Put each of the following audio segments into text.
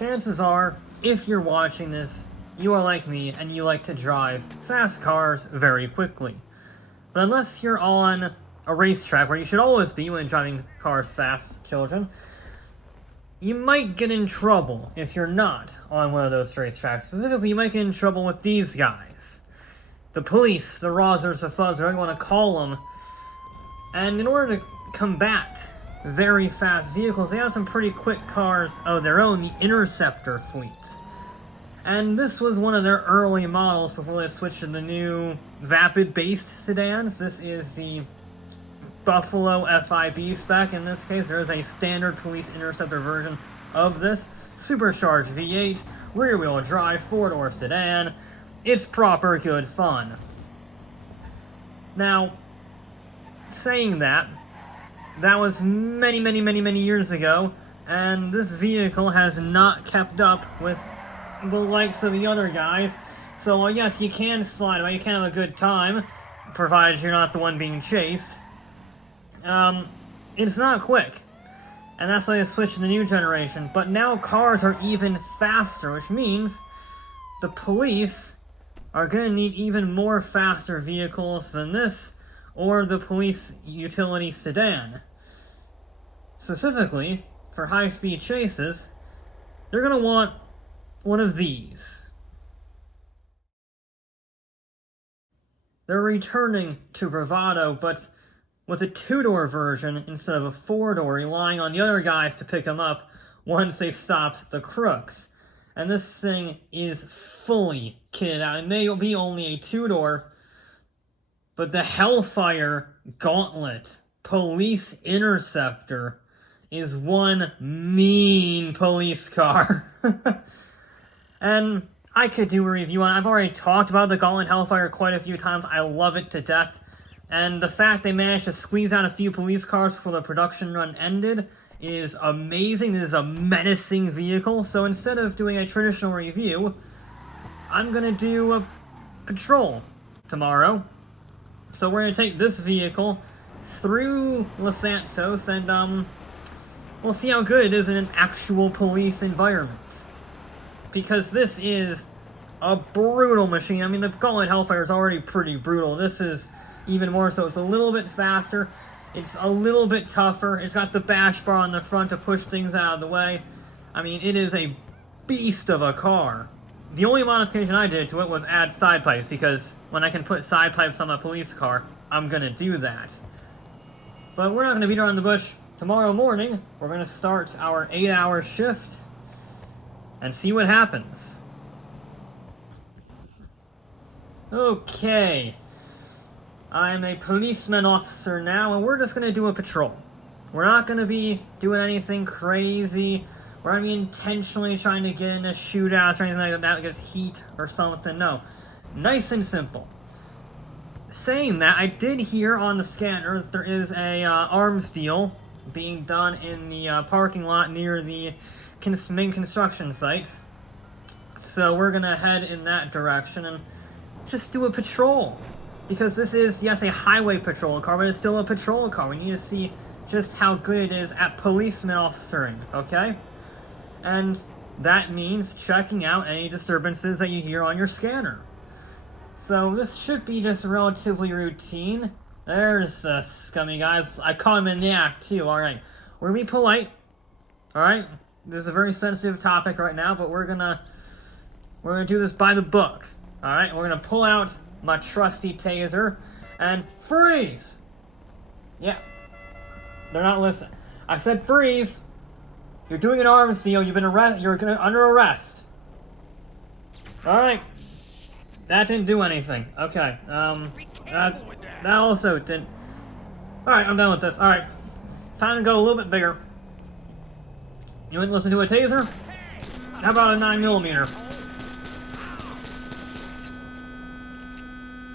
chances are, if you're watching this, you are like me and you like to drive fast cars very quickly. But unless you're on a racetrack, where you should always be when driving cars fast, children, you might get in trouble if you're not on one of those racetracks. Specifically, you might get in trouble with these guys. The police, the Rozzers, the Fuzzers, whatever you want to call them. And in order to combat very fast vehicles, they have some pretty quick cars of their own, the Interceptor fleet. And this was one of their early models before they switched to the new Vapid-based sedans. This is the Buffalo FIB spec. In this case, there is a standard police Interceptor version of this. Supercharged V8, rear-wheel drive, four-door sedan. It's proper good fun. Now, saying that was many years ago, and this vehicle has not kept up with the likes of the other guys. So, yes, you can slide away, you can have a good time, provided you're not the one being chased. It's not quick, and that's why they switched to the new generation. But now cars are even faster, which means the police are going to need even more faster vehicles than this, or the police utility sedan. Specifically, for high-speed chases, they're going to want one of these. They're returning to Bravado, but with a two-door version instead of a four-door, relying on the other guys to pick them up once they've stopped the crooks. And this thing is fully kitted out. It may be only a two-door, but the Hellfire Gauntlet Police Interceptor is one mean police car. And I could do a review on it. I've already talked about the Gauntlet Hellfire quite a few times. I love it to death. And the fact they managed to squeeze out a few police cars before the production run ended is amazing. This is a menacing vehicle. So instead of doing a traditional review, I'm going to do a patrol tomorrow. So we're going to take this vehicle through Los Santos and we'll see how good it is in an actual police environment. Because this is a brutal machine. I mean, the Gauntlet Hellfire is already pretty brutal. This is even more so. It's a little bit faster. It's a little bit tougher. It's got the bash bar on the front to push things out of the way. I mean, it is a beast of a car. The only modification I did to it was add side pipes, because when I can put side pipes on a police car, I'm going to do that. But we're not going to beat around the bush. Tomorrow morning, we're going to start our 8-hour shift and see what happens. Okay. I'm a policeman officer now, and we're just going to do a patrol. We're not going to be doing anything crazy. We're not going to be intentionally trying to get in a shootout or anything like that because heat or something. No. Nice and simple. Saying that, I did hear on the scanner that there is a arms deal being done in the parking lot near the main construction site. So we're going to head in that direction and just do a patrol. Because this is, yes, a highway patrol car, but it's still a patrol car. We need to see just how good it is at policeman officering, okay? And that means checking out any disturbances that you hear on your scanner. So this should be just relatively routine. There's scummy guys. I caught him in the act, too. Alright, we're going to be polite. Alright? This is a very sensitive topic right now, but we're gonna do this by the book. Alright? We're going to pull out my trusty taser and freeze! Yeah. They're not listening. I said freeze! You're doing an arms deal. You've been you're under arrest. Alright. That didn't do anything. Okay. That also didn't. Alright, I'm done with this. Alright. Time to go a little bit bigger. You wouldn't listen to a taser? How about a 9mm?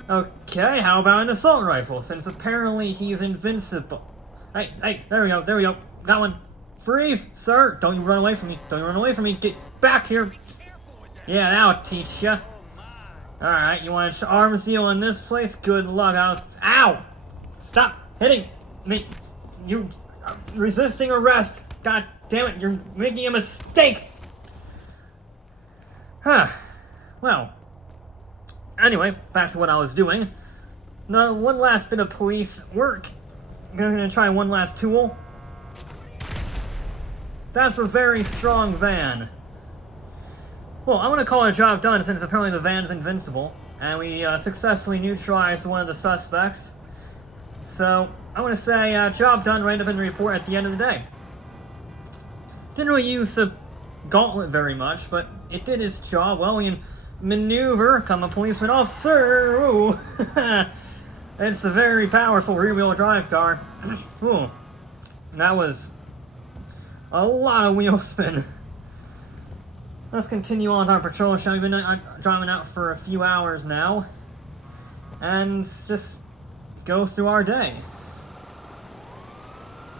Okay, how about an assault rifle, since apparently he's invincible. Hey, there we go. Got one. Freeze, sir! Don't you run away from me. Get back here! Yeah, that'll teach ya. Alright, you want an arms deal in this place? Good luck. Ow! Stop hitting me! You resisting arrest! God damn it, you're making a mistake! Well, anyway, back to what I was doing. Now, one last bit of police work. I'm gonna try one last tool. That's a very strong van. Well, I'm gonna call it a job done since apparently the van's invincible. And we successfully neutralized one of the suspects. So, I'm gonna say job done right up in the report at the end of the day. Didn't really use the gauntlet very much, but it did its job. Well, we can maneuver, come a policeman officer. Ooh. It's a very powerful rear-wheel drive car. Ooh. That was a lot of wheel spin. Let's continue on our patrol. Shall we? Been driving out for a few hours now, and just go through our day.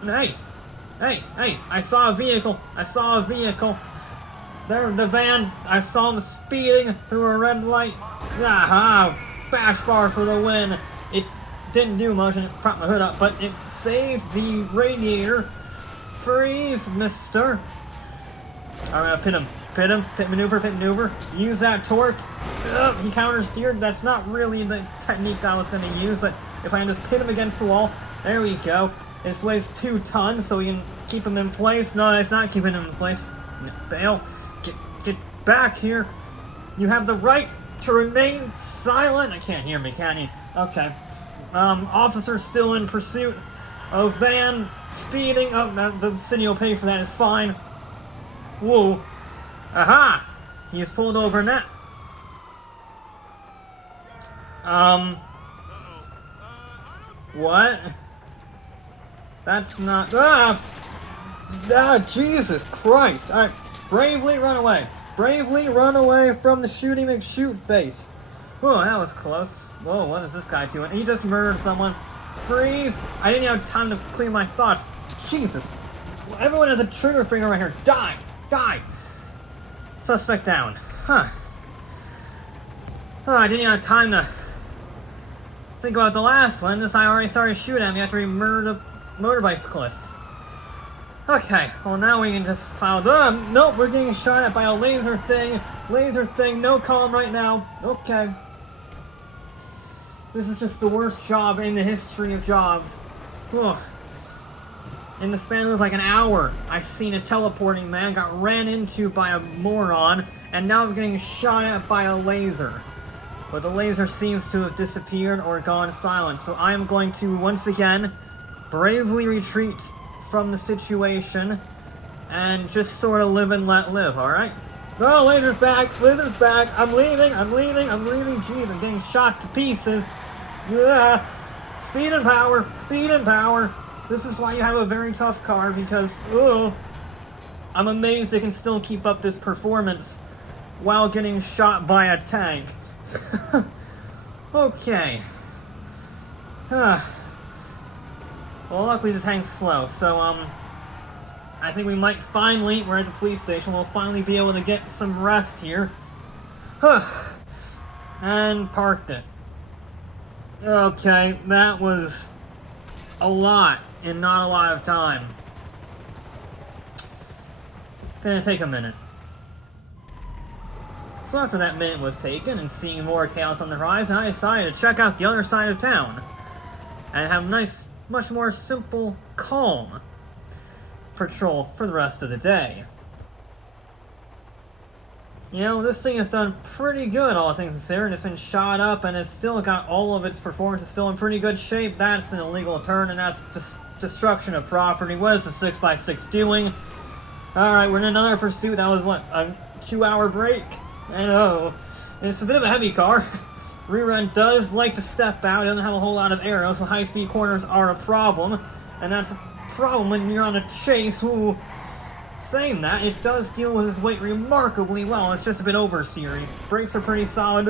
Hey! I saw a vehicle! There, the van, I saw him speeding through a red light. Aha! Bash bar for the win! It didn't do much and it propped my hood up, but it saved the radiator. Freeze, mister! Alright, pit maneuver. Use that torque. He counter-steered. That's not really the technique I was going to use, but if I can just pit him against the wall, there we go. This weighs 2 tons, so we can keep him in place. No, it's not keeping him in place. Fail. Get back here. You have the right to remain silent. I can't hear me, can you? Okay. Officer still in pursuit of van speeding. Oh, the city will pay for that. It's fine. Whoa. Aha! He is pulled over now. What? That's not... Jesus Christ! Alright, bravely run away. Bravely run away from the shooty McShoot face. Whoa, that was close. Whoa, what is this guy doing? He just murdered someone. Freeze! I didn't have time to clear my thoughts. Jesus. Everyone has a trigger finger right here. Die! Die! Suspect down. Huh. Oh, I didn't even have time to think about the last one. This guy already started shooting at me after he murdered a motorbicyclist. Okay, well now we can just file... nope, we're getting shot at by a laser thing. No calm right now. Okay. This is just the worst job in the history of jobs. Whew. In the span of like an hour, I've seen a teleporting man got ran into by a moron, and now I'm getting shot at by a laser. But the laser seems to have disappeared or gone silent, so I am going to, once again, bravely retreat from the situation, and just sort of live and let live, alright? Oh, laser's back! I'm leaving! Jeez, I'm getting shot to pieces! Yeah. Speed and power! This is why you have a very tough car, because, I'm amazed it can still keep up this performance while getting shot by a tank. Okay. Well, luckily the tank's slow, so, I think we might finally, we're at the police station, we'll finally be able to get some rest here. And parked it. Okay, that was a lot in not a lot of time. Gonna take a minute. So after that minute was taken and seeing more chaos on the horizon, I decided to check out the other side of town and have a nice, much more simple, calm patrol for the rest of the day. You know, this thing has done pretty good, all things considered. It's been shot up and it's still got all of its performance is still in pretty good shape. That's an illegal turn and that's destruction of property. What is the 6x6 doing? Alright, we're in another pursuit. That was what, a 2-hour break? And it's a bit of a heavy car. Rear end does like to step out. It doesn't have a whole lot of aero, so high-speed corners are a problem. And that's a problem when you're on a chase. Ooh. Saying that, it does deal with its weight remarkably well. It's just a bit oversteery. Brakes are pretty solid.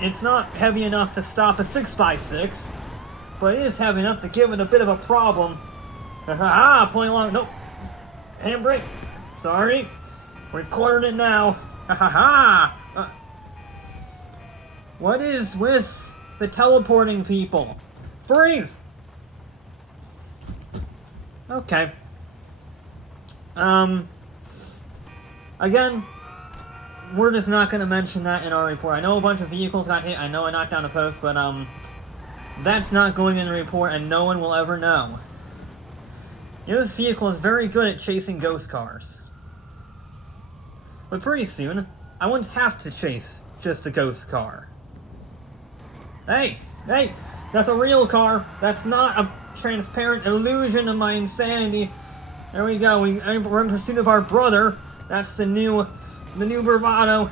It's not heavy enough to stop a 6x6, but it is heavy enough to give it a bit of a problem. Point along. Nope. Handbrake. Sorry. We're cornering it now. What is with the teleporting people? Freeze! Okay. Again, we're just not going to mention that in our report. I know a bunch of vehicles got hit, I know I knocked down a post, but that's not going in the report, and no one will ever know. You know, this vehicle is very good at chasing ghost cars. But pretty soon, I won't have to chase just a ghost car. Hey! Hey! That's a real car! That's not a transparent illusion of my insanity! There we go, we're in pursuit of our brother. That's the new Bravado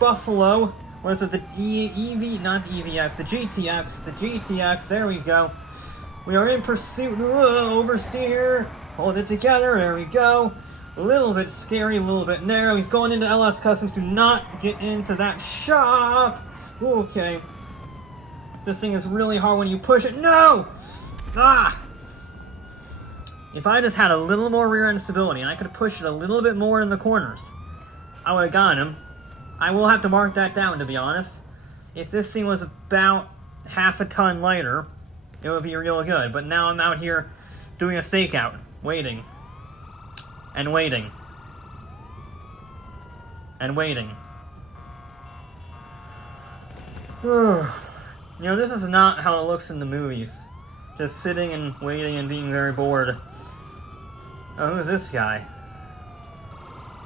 Buffalo. What is it, the EV, not the EVX, the GTX, there we go. We are in pursuit, oversteer, hold it together, there we go. A little bit scary, a little bit narrow. He's going into LS Customs, do not get into that shop. Okay. This thing is really hard when you push it, no! Ah! If I just had a little more rear end stability and I could push it a little bit more in the corners, I would have gotten him. I will have to mark that down, to be honest. If this thing was about half a ton lighter, it would be real good. But now I'm out here doing a stakeout, waiting. And waiting. And waiting. You know, this is not how it looks in the movies. Just sitting and waiting and being very bored. Oh, who's this guy?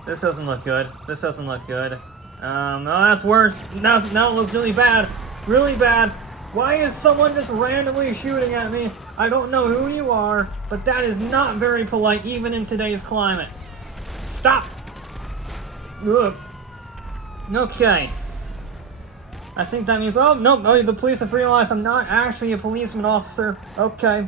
This doesn't look good. This doesn't look good. Oh, that's worse. Now it looks really bad. Really bad. Why is someone just randomly shooting at me? I don't know who you are, but that is not very polite, even in today's climate. Stop! Ugh. Okay. I think that means, oh, nope, oh, the police have realized I'm not actually a policeman officer. Okay.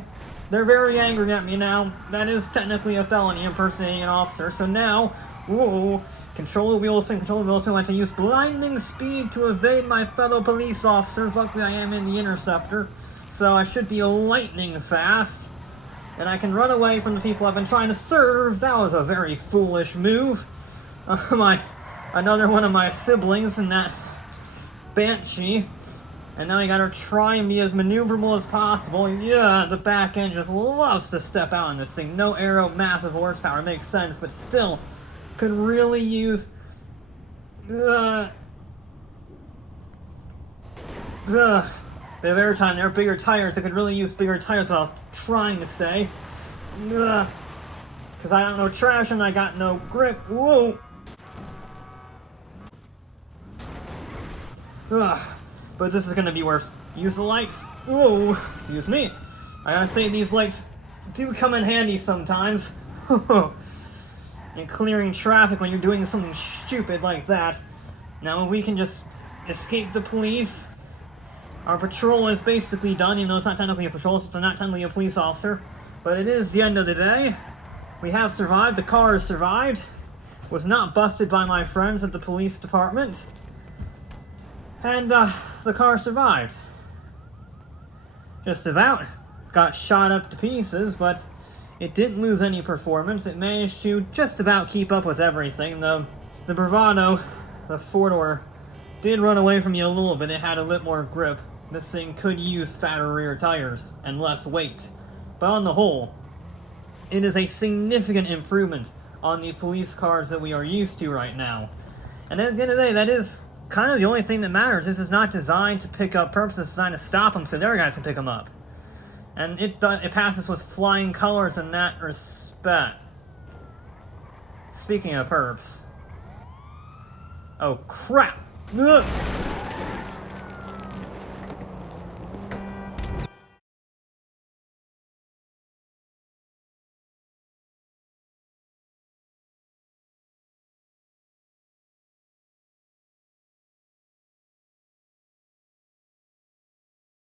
They're very angry at me now. That is technically a felony, impersonating an officer. So now, whoa, control the wheel spin, I have to use blinding speed to evade my fellow police officers. Luckily I am in the Interceptor, so I should be lightning fast. And I can run away from the people I've been trying to serve. That was a very foolish move. Another one of my siblings in that Banshee. And now you gotta try and be as maneuverable as possible. Yeah, the back end just loves to step out on this thing. No aero, massive horsepower, makes sense, but still could really use bit of airtime there, bigger tires. I could really use bigger tires, what I was trying to say. Because I don't know traction, I got no grip. Whoa! But this is gonna be worse. Use the lights. Whoa! Excuse me. I gotta say, these lights do come in handy sometimes. And clearing traffic when you're doing something stupid like that. Now we can just escape the police. Our patrol is basically done, even though it's not technically a patrol, so it's not technically a police officer. But it is the end of the day. We have survived. The car has survived. Was not busted by my friends at the police department. And the car survived. Just about. Got shot up to pieces, but it didn't lose any performance. It managed to just about keep up with everything. The Bravado, the four-door, did run away from you a little bit. It had a bit more grip. This thing could use fatter rear tires and less weight. But on the whole, it is a significant improvement on the police cars that we are used to right now. And at the end of the day, that is kind of the only thing that matters. This is not designed to pick up perps, it's designed to stop them so their guys can pick them up. And it passes with flying colors in that respect. Speaking of perps. Oh crap! Ugh.